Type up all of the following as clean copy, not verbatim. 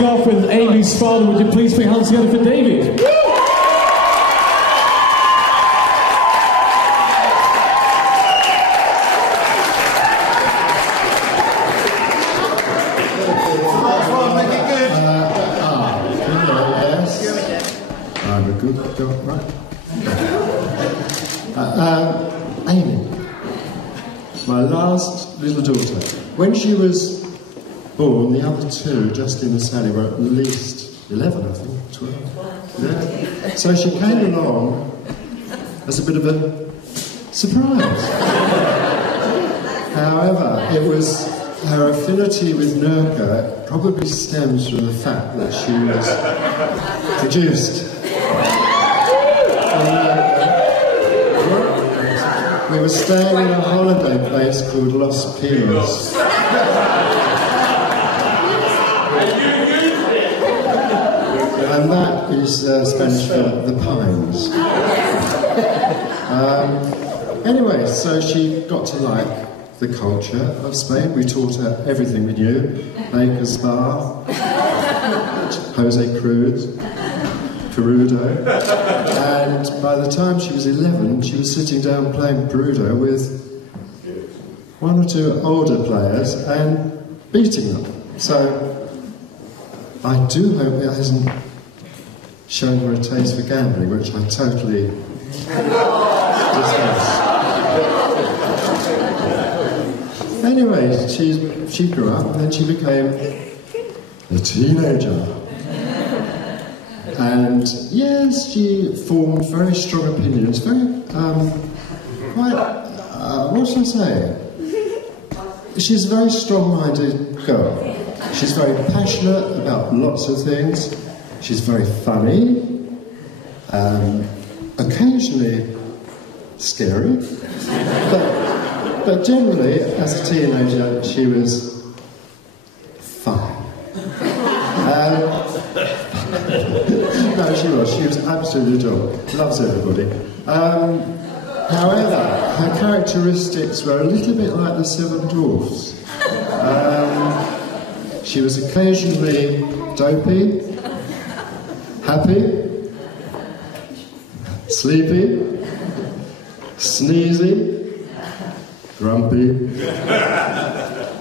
starting off with Amy Sparta. Would you please put your hands together for David? Amy, my last little daughter. When she was born, the other two, Justin and Sally, were at least 11, I think, 12. Yeah. So she came along as a bit of a surprise. However, it was her affinity with Nurka probably stems from the fact that she was produced. We were staying in a holiday place called Los Pinos. And that is Spanish for the Pines. Anyway, so she got to like the culture of Spain. We taught her everything we knew. Baker's Bar, Jose Cruz, Perudo. And by the time she was 11, she was sitting down playing Perudo with one or two older players and beating them. So I do hope it hasn't shown her a taste for gambling, which I totally discuss. Anyway, she grew up and then she became a teenager. And yes, she formed very strong opinions, very, what should I say? She's a very strong-minded girl. She's very passionate about lots of things. She's very funny, occasionally scary, but generally, as a teenager, she was fine. No, she was absolutely adorable. Loves everybody. However, her characteristics were a little bit like the Seven Dwarfs. She was occasionally dopey, happy, sleepy, sneezy, grumpy,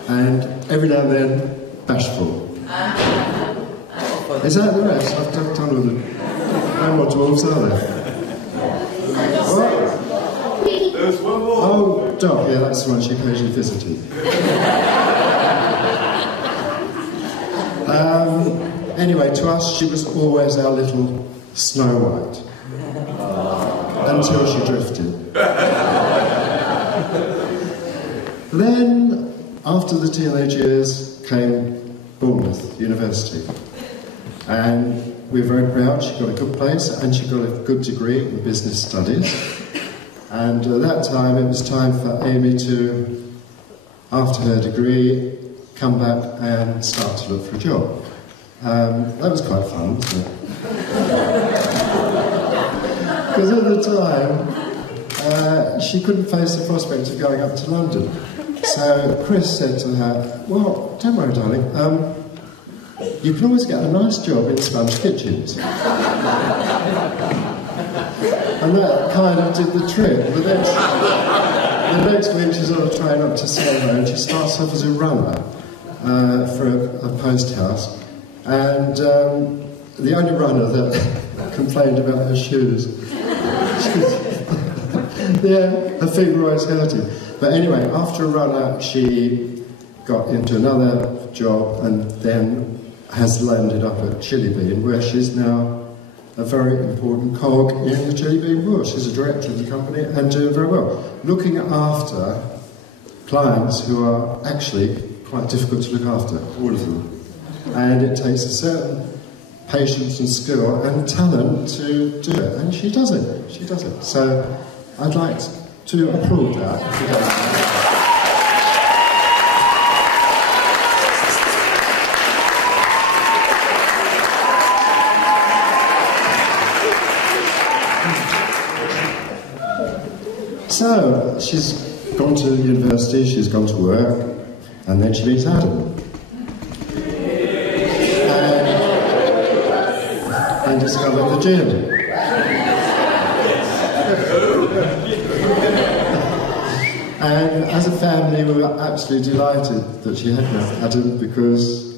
and every now and then bashful. Is that the rest? I've done all the... No more dwarves, are there? What? There's one more. Oh, Doc, yeah, that's the one she occasionally visited. Anyway, to us, she was always our little Snow White. Until she drifted. Then, after the teenage years, came Bournemouth University. And we were very proud. She got a good place and she got a good degree in business studies. And at that time, it was time for Amy to, after her degree, come back and start to look for a job. That was quite fun, wasn't it? Because at the time, she couldn't face the prospect of going up to London. So Chris said to her, well, don't worry, darling, you can always get a nice job in sponge kitchens. And that kind of did the trick. The next week she's on a train up to Soho and she starts off as a runner for a post house. And the only runner that complained about her shoes. Yeah, her feet were always hurting. But anyway, after a runner she got into another job and then has landed up at Chili Bean, where she's now a very important cog in the Chili Bean world. She's a director of the company and doing very well, looking after clients who are actually quite difficult to look after, all of them. And it takes a certain patience and skill and talent to do it, and she does it. She does it. So I'd like to applaud that. So, she's gone to university, she's gone to work, and then she meets Adam. And and discovered the gin. And as a family, we were absolutely delighted that she had met Adam, because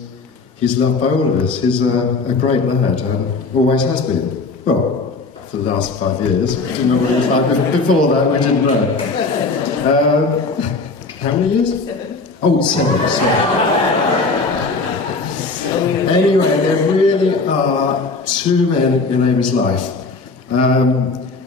he's loved by all of us. He's a great lad, and always has been. Well, for the last 5 years. We didn't know what he was like before that, we didn't know. How many years? 7. Oh, 7, sorry. Anyway, there really are 2 men in Amy's life.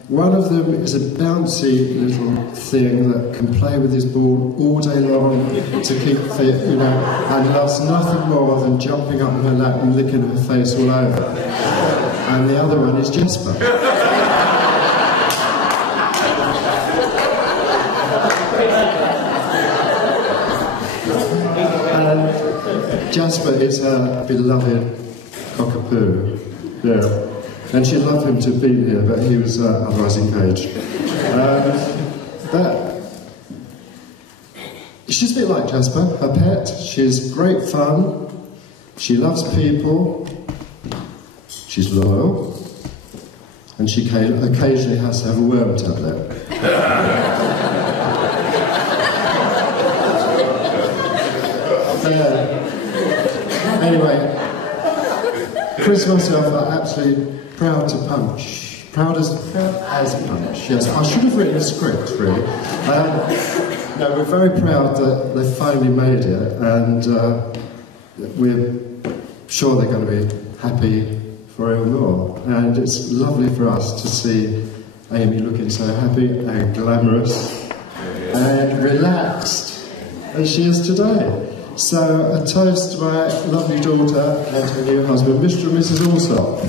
One of them is a bouncy little thing that can play with his ball all day long to keep fit, you know, and loves nothing more than jumping up in her lap and licking her face all over. And the other one is Jasper. And Jasper is her beloved cockapoo. Yeah. And she'd love him to have been here, but he was otherwise engaged. But she's a bit like Jasper, her pet. She's great fun. She loves people. She's loyal. And she occasionally has to have a worm tablet. Anyway, Chris and myself are absolutely proud to punch. Proud as punch, yes. I should have written a script, really. No, we're very proud that they finally made it, and we're sure they're going to be happy forevermore. And it's lovely for us to see Amy looking so happy and glamorous and relaxed as she is today. So, a toast to my lovely daughter and her new husband, Mr. and Mrs. Allsop.